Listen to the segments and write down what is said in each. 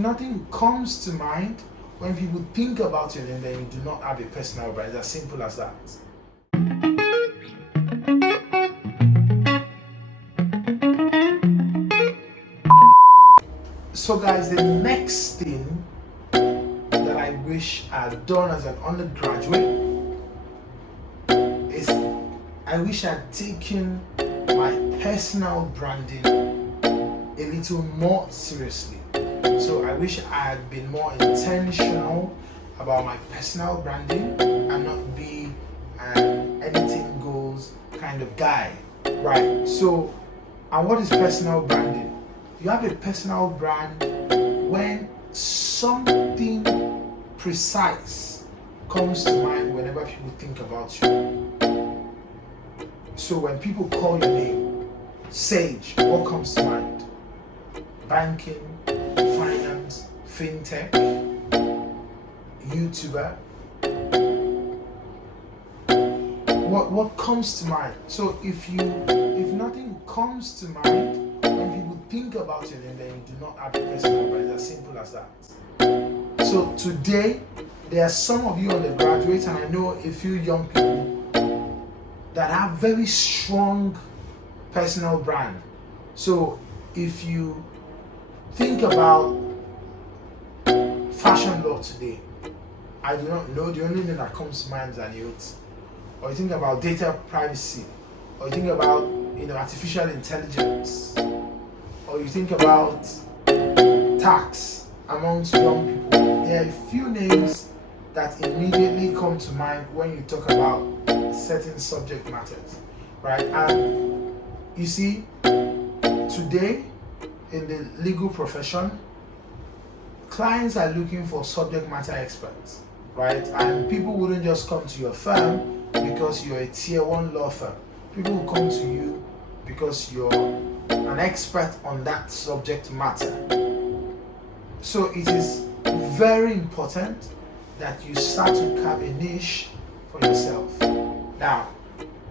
nothing comes to mind when people think about you, then you do not have a personal brand. It's as simple as that. So guys, the next thing that I wish I had done as an undergraduate is I wish I had taken my personal branding a little more seriously. So I wish I had been more intentional about my personal branding and not be an anything goes kind of guy, right? So, and what is personal branding? You have a personal brand when something precise comes to mind whenever people think about you. So when people call your name, Sage, what comes to mind? Banking, finance, fintech, YouTuber. What comes to mind? So if nothing comes to mind when people think about you, then you do not have a personal brand. It's as simple as that. So today, there are some of you undergraduates, and I know a few young people that have very strong personal brand. So if you think about fashion law today, I do not know, the only thing that comes to mind is an youth. Or you think about data privacy, or you think about artificial intelligence, or you think about tax amongst young people. There are a few names that immediately come to mind when you talk about certain subject matters, right? And you see, today in the legal profession, clients are looking for subject matter experts, right? And people wouldn't just come to your firm because you're a tier 1 law firm. People will come to you because you're an expert on that subject matter. So it is very important that you start to carve a niche for yourself. Now,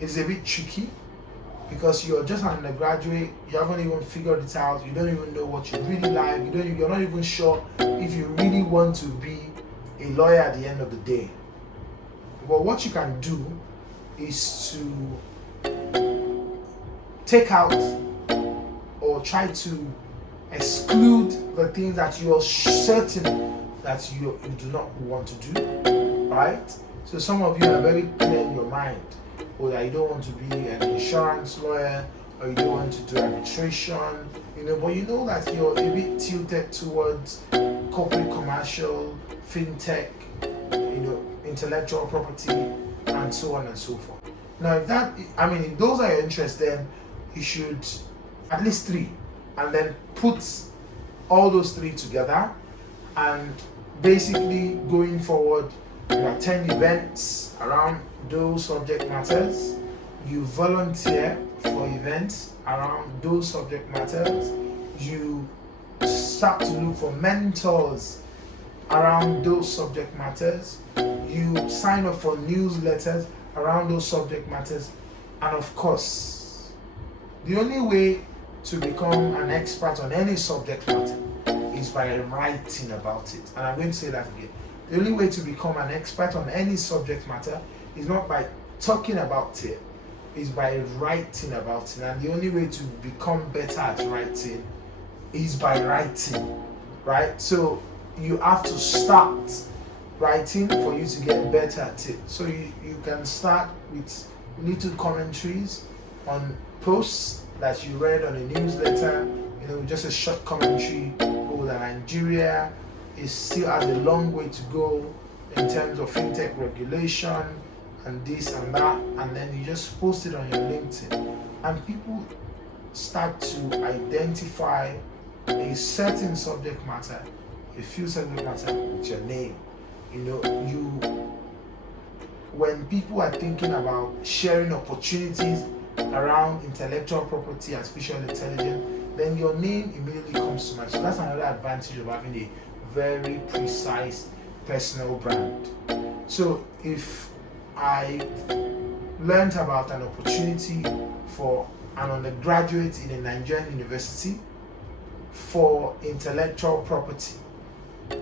it's a bit tricky because you're just an undergraduate, you haven't even figured it out, you don't even know what you really like, you're not even sure if you really want to be a lawyer at the end of the day. But what you can do is to take out or try to exclude the things that you're certain that you do not want to do, right? So some of you are very clear in your mind, or that you don't want to be an insurance lawyer, or you don't want to do arbitration, but you know that you're a bit tilted towards corporate commercial, fintech, intellectual property, and so on and so forth. Now, if those are your interests, then you should at least 3, and then put all those 3 together, and basically going forward, you attend events around those subject matters, you volunteer for events around those subject matters, you start to look for mentors around those subject matters, you sign up for newsletters around those subject matters, and of course, the only way to become an expert on any subject matter is by writing about it. And I'm going to say that again. The only way to become an expert on any subject matter is not by talking about it, is by writing about it. And the only way to become better at writing is by writing, right? So you have to start writing for you to get better at it. So you can start with little commentaries on posts that you read on a newsletter, just a short commentary. That Nigeria still has a long way to go in terms of fintech regulation and this and that, and then you just post it on your LinkedIn, and people start to identify a certain subject matter, a few subject matter with your name. When people are thinking about sharing opportunities around intellectual property, artificial intelligence, then your name immediately comes to mind. So that's another advantage of having a very precise personal brand. So if I learned about an opportunity for an undergraduate in a Nigerian university for intellectual property,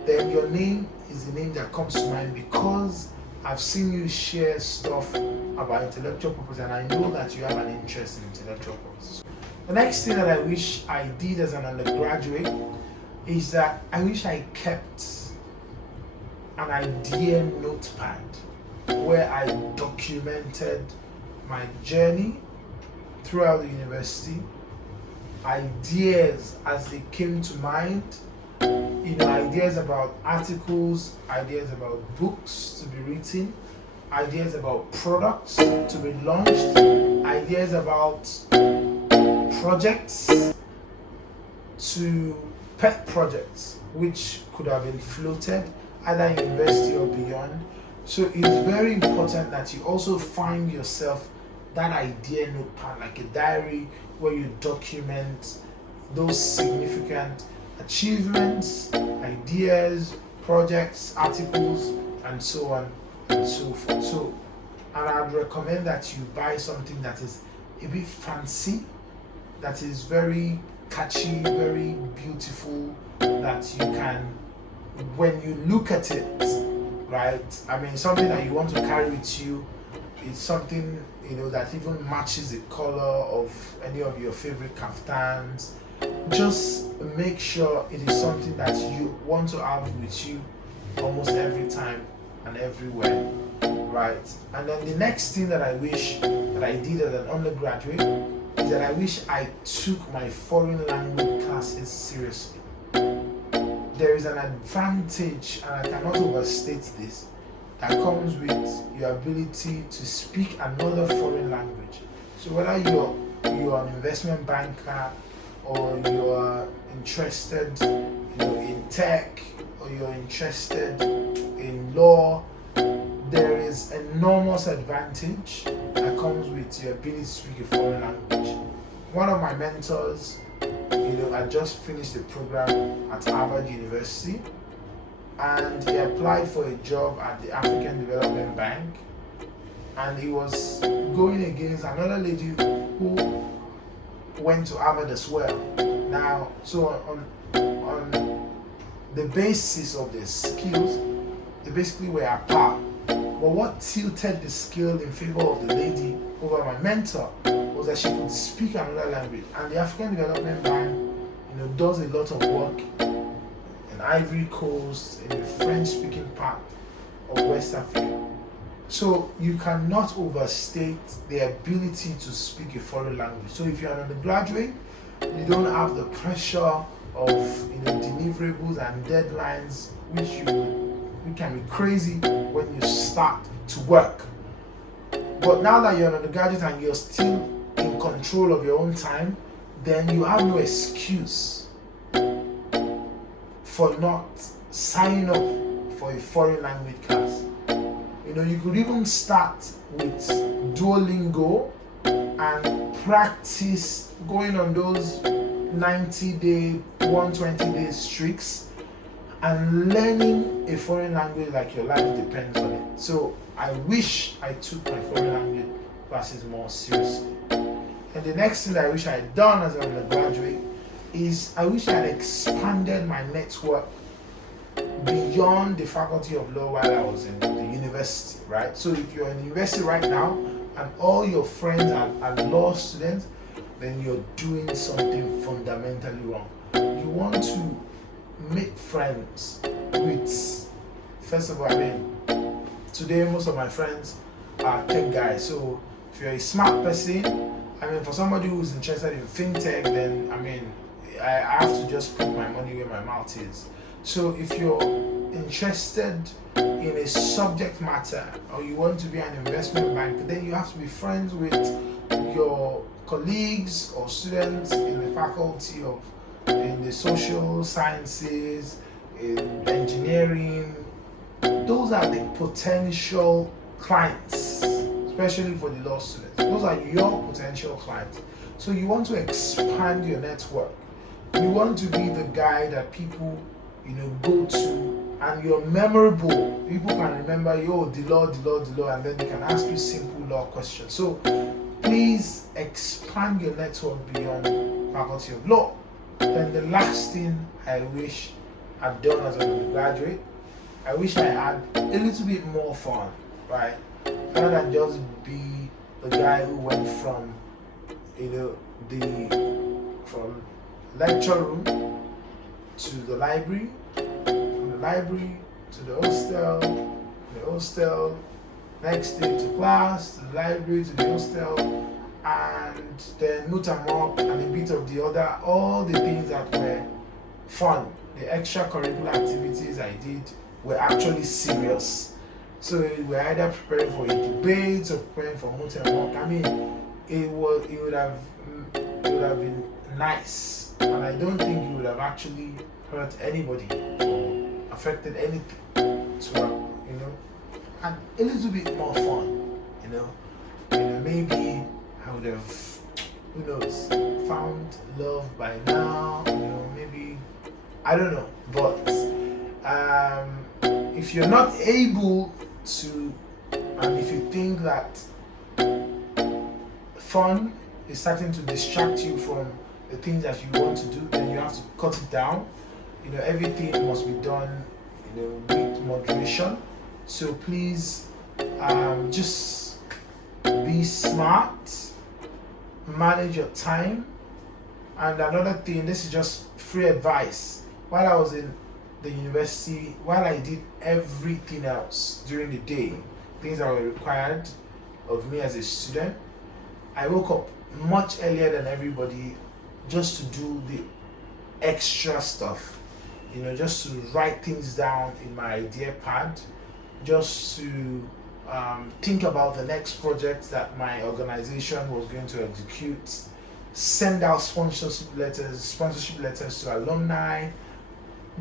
then your name is the name that comes to mind because I've seen you share stuff about intellectual property and I know that you have an interest in intellectual property. The next thing that I wish I did as an undergraduate is that I wish I kept an idea notepad where I documented my journey throughout the university, ideas as they came to mind, ideas about articles, ideas about books to be written, ideas about products to be launched, ideas about projects to pet projects which could have been floated either in university or beyond. So it's very important that you also find yourself that idea notepad, like a diary where you document those significant achievements, ideas, projects, articles, and so on and so forth. So, and I'd recommend that you buy something that is a bit fancy, that is very catchy, very beautiful, that you can, when you look at it, right? I mean, something that you want to carry with you. It's something, that even matches the color of any of your favorite kaftans. Just make sure it is something that you want to have with you almost every time and everywhere, right? And then the next thing that I wish that I did as an undergraduate is that I wish I took my foreign language classes seriously. There is an advantage, and I cannot overstate this, that comes with your ability to speak another foreign language. So whether you're an investment banker or you're interested in tech or you're interested in law, there is enormous advantage that comes with your ability to speak a foreign language. One of my mentors, I just finished a program at Harvard University, and he applied for a job at the African Development Bank, and he was going against another lady who went to Harvard as well. Now, so on the basis of their skills, they basically were apart. But what tilted the scale in favor of the lady over my mentor was that she could speak another language, and the African Development Bank, does a lot of work in Ivory Coast, in the French-speaking part of West Africa. So you cannot overstate the ability to speak a foreign language. So if you're an undergraduate, you don't have the pressure of deliverables and deadlines, which can be crazy when you start to work. But now that you're an undergraduate and you're still in control of your own time, then you have no excuse for not signing up for a foreign language class. You could even start with Duolingo and practice going on those 90-day, 120-day streaks and learning a foreign language like your life depends on it. So I wish I took my foreign language classes more seriously. And the next thing that I wish I had done as an undergraduate is I wish I had expanded my network beyond the faculty of law while I was in the university, right? So if you're in university right now and all your friends are law students, then you're doing something fundamentally wrong. You want to make friends with, first of all, today most of my friends are tech guys. So if you're a smart person, for somebody who's interested in fintech, then I have to just put my money where my mouth is. So if you're interested in a subject matter or you want to be an investment banker, then you have to be friends with your colleagues or students in the faculty in the social sciences, in engineering. Those are the potential clients, especially for the law students. Those are your potential clients. So you want to expand your network. You want to be the guy that people, go to, and you're memorable. People can remember you, the law, and then they can ask you simple law questions. So please expand your network beyond faculty of law. Then the last thing I wish I've done as an undergraduate. I wish I had a little bit more fun, right? Rather than just be the guy who went from, from lecture room to the library, from the library to the hostel, next day to class, to the library, to the hostel, and then note and mark and a bit of the other, all the things that were fun, the extracurricular activities I did were actually serious. So we're either preparing for a debate or preparing for note and mark. I mean, it would have been nice, and I don't think it would have actually hurt anybody or affected anything. So and a little bit more fun, maybe I would have, who knows, found love by now, maybe, I don't know, but if you're not able to, and if you think that fun is starting to distract you from the things that you want to do, then you have to cut it down. Everything must be done, with moderation. So please, just be smart, manage your time. And another thing, this is just free advice. While I was in the university, while I did everything else during the day, things that were required of me as a student, I woke up much earlier than everybody just to do the extra stuff, just to write things down in my idea pad, just to think about the next project that my organization was going to execute, send out sponsorship letters to alumni,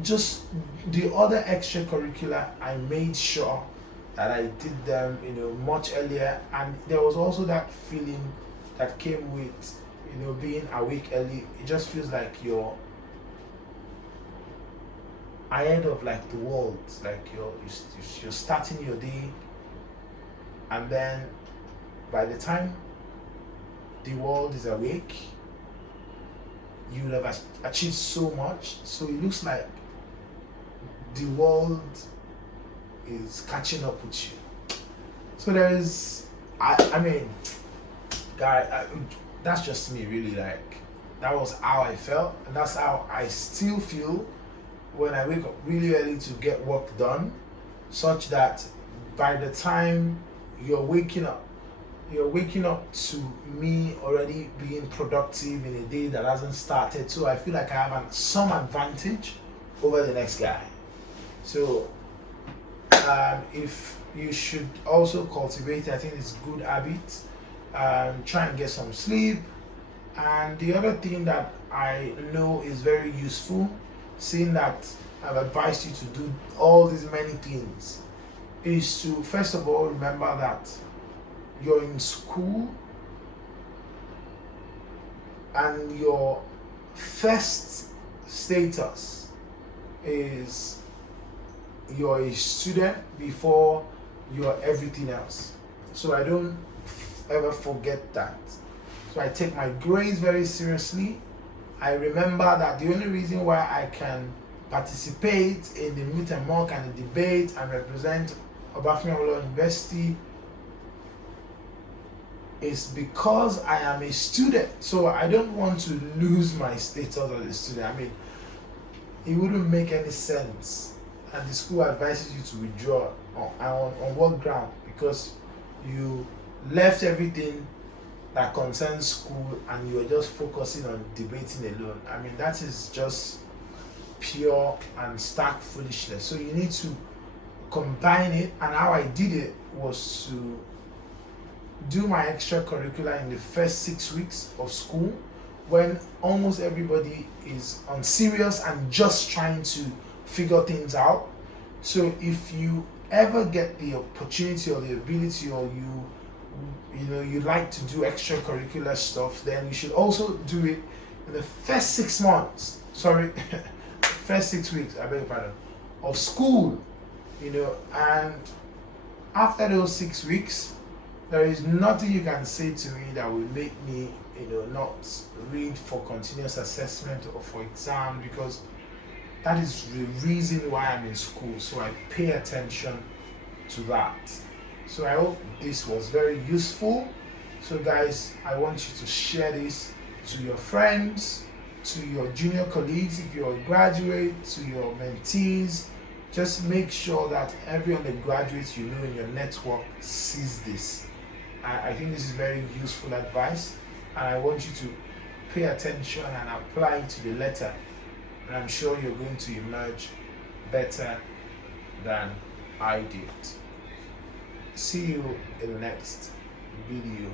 just the other extracurricular. I made sure that I did them, much earlier, and there was also that feeling that came with, being awake early. It just feels like you're ahead of like the world, like you're starting your day, and then by the time the world is awake, you will have achieved so much. So it looks like the world is catching up with you. So there is, I mean, guy, that's just me, really. Like, that was how I felt, and that's how I still feel when I wake up really early to get work done, such that by the time you're waking up to me already being productive in a day that hasn't started. So I feel like I have some advantage over the next guy. So if you should also cultivate, I think it's good habit. Try and get some sleep. And the other thing that I know is very useful, seeing that I've advised you to do all these many things, is to first of all remember that you're in school and your first status is you're a student before you're everything else. So I don't ever forget that. So I take my grades very seriously. I remember that the only reason why I can participate in the meet and mock and the debate and represent Obafemi Awolowo University is because I am a student. So I don't want to lose my status as a student. I mean, it wouldn't make any sense. And the school advises you to withdraw on what ground? Because you left everything that concerns school and you are just focusing on debating alone. I mean, that is just pure and stark foolishness. So you need to combine it, and how I did it was to do my extracurricular in the first 6 weeks of school, when almost everybody is on serious and just trying to figure things out. So if you ever get the opportunity or the ability, or you like to do extracurricular stuff, then you should also do it in the first 6 months. First 6 weeks, I beg your pardon, of school. And after those 6 weeks, there is nothing you can say to me that will make me, not read for continuous assessment or for exam, because That is the reason why I'm in school, so I pay attention to that. So I hope this was very useful. So guys, I want you to share this to your friends, to your junior colleagues if you're a graduate, to your mentees. Just make sure that every undergraduate you know in your network sees this. I think this is very useful advice, and I want you to pay attention and apply it to the letter. And I'm sure you're going to emerge better than I did. See you in the next video.